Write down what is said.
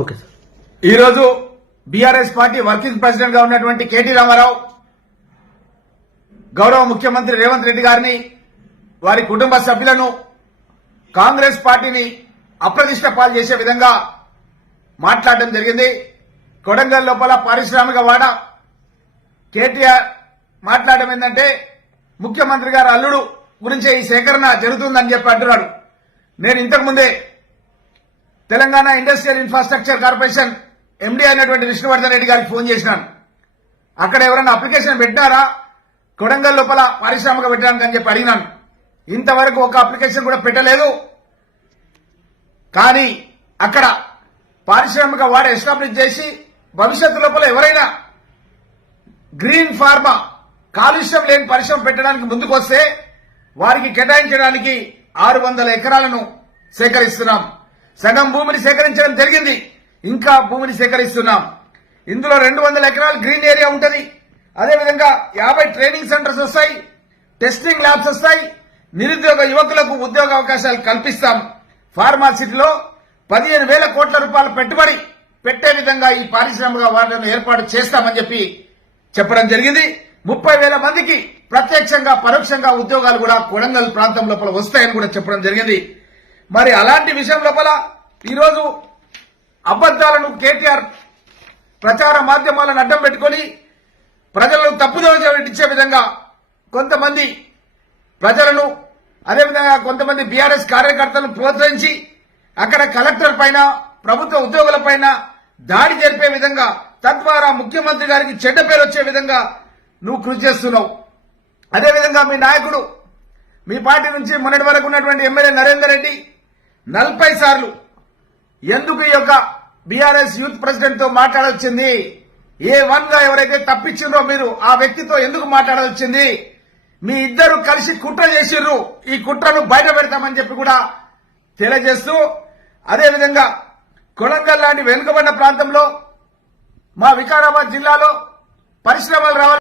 Okay sir. ఈరోజు BRS party working president గా ఉన్నటువంటి కేటీ రామారావు గౌరవ ముఖ్యమంత్రి రేవంత్ రెడ్డి గారిని, వారి కుటుంబ సభ్యులను, కాంగ్రెస్ పార్టీని అప్రతిష్ట పాలు చేసే విధంగా మాట్లాడడం జరిగింది. కొడంగల్ లోపల పారిశ్రామిక వాడ కేటీఆర్ మాట్లాడడం ఏంటంటే ముఖ్యమంత్రి గారు అల్లుడు గురించే ఈ సేకరణ జరుగుతుందని చెప్పి అంటున్నాడు. నేను ఇంతకుముందే Telangana industrial infrastructure corporation MD అయినటువంటి విష్ణువర్ధన్ రెడ్డి గారికి ఫోన్ చేసినాను. అక్కడ ఎవరైనా అప్లికేషన్ పెట్టారా కొడంగల్ లోపల పారిశ్రామిక పెట్టడానికి అని చెప్పి అడిగినాను. ఇంతవరకు ఒక అప్లికేషన్ కూడా పెట్టలేదు. కానీ అక్కడ పారిశ్రామిక వాడ ఎస్టాబ్లిష్ చేసి భవిష్యత్తు లోపల ఎవరైనా గ్రీన్ ఫార్మా కాలుష్యం లేని పరిశ్రమ పెట్టడానికి ముందుకొస్తే వారికి కేటాయించడానికి 600 ఎకరాలను సేకరిస్తున్నాం. సగం భూమిని సేకరించడం జరిగింది, ఇంకా భూమిని సేకరిస్తున్నాం. ఇందులో 200 ఎకరాలు గ్రీన్ ఏరియా ఉంటుంది. అదేవిధంగా 50 ట్రైనింగ్ సెంటర్స్ వస్తాయి, టెస్టింగ్ ల్యాబ్స్ వస్తాయి. నిరుద్యోగ యువకులకు ఉద్యోగ అవకాశాలు కల్పిస్తాం. ఫార్మాసిటీలో 15,000 కోట్ల రూపాయల పెట్టుబడి పెట్టే విధంగా ఈ పారిశ్రామిక వాడలను ఏర్పాటు చేస్తామని చెప్పి చెప్పడం జరిగింది. 30,000 మందికి ప్రత్యక్షంగా పరోక్షంగా ఉద్యోగాలు కూడా కొడంగల్ ప్రాంతం లోపల వస్తాయని కూడా చెప్పడం జరిగింది. మరి అలాంటి విషయం లోపల ఈరోజు అబద్దాలను కేటీఆర్ ప్రచార మాధ్యమాలను అడ్డం పెట్టుకుని ప్రజలను తప్పుదోవ ఇచ్చే విధంగా కొంతమంది ప్రజలను, అదేవిధంగా కొంతమంది బీఆర్ఎస్ కార్యకర్తలను ప్రోత్సహించి అక్కడ కలెక్టర్ పైన, ప్రభుత్వ ఉద్యోగుల పైన దాడి జరిపే విధంగా, తద్వారా ముఖ్యమంత్రి గారికి చెడ్డ పేరు వచ్చే విధంగా నువ్వు కృషి చేస్తున్నావు. అదేవిధంగా మీ నాయకుడు, మీ పార్టీ నుంచి మొన్నటి వరకు ఉన్నటువంటి ఎమ్మెల్యే నరేందర్ రెడ్డి 40 సార్లు ఎందుకు ఈ యొక్క బీఆర్ఎస్ యూత్ ప్రెసిడెంట్ తో మాట్లాడొచ్చింది, A1 గా ఎవరైతే తప్పించిందో మీరు ఆ వ్యక్తితో ఎందుకు మాట్లాడవచ్చింది, మీ ఇద్దరు కలిసి కుట్ర చేసిర్రు, ఈ కుట్రను బయట పెడతామని చెప్పి కూడా తెలియజేస్తూ, అదేవిధంగా కొడంగల్ లాంటి వెనుకబడిన ప్రాంతంలో మా వికారాబాద్ జిల్లాలో పరిశ్రమలు రావాలి.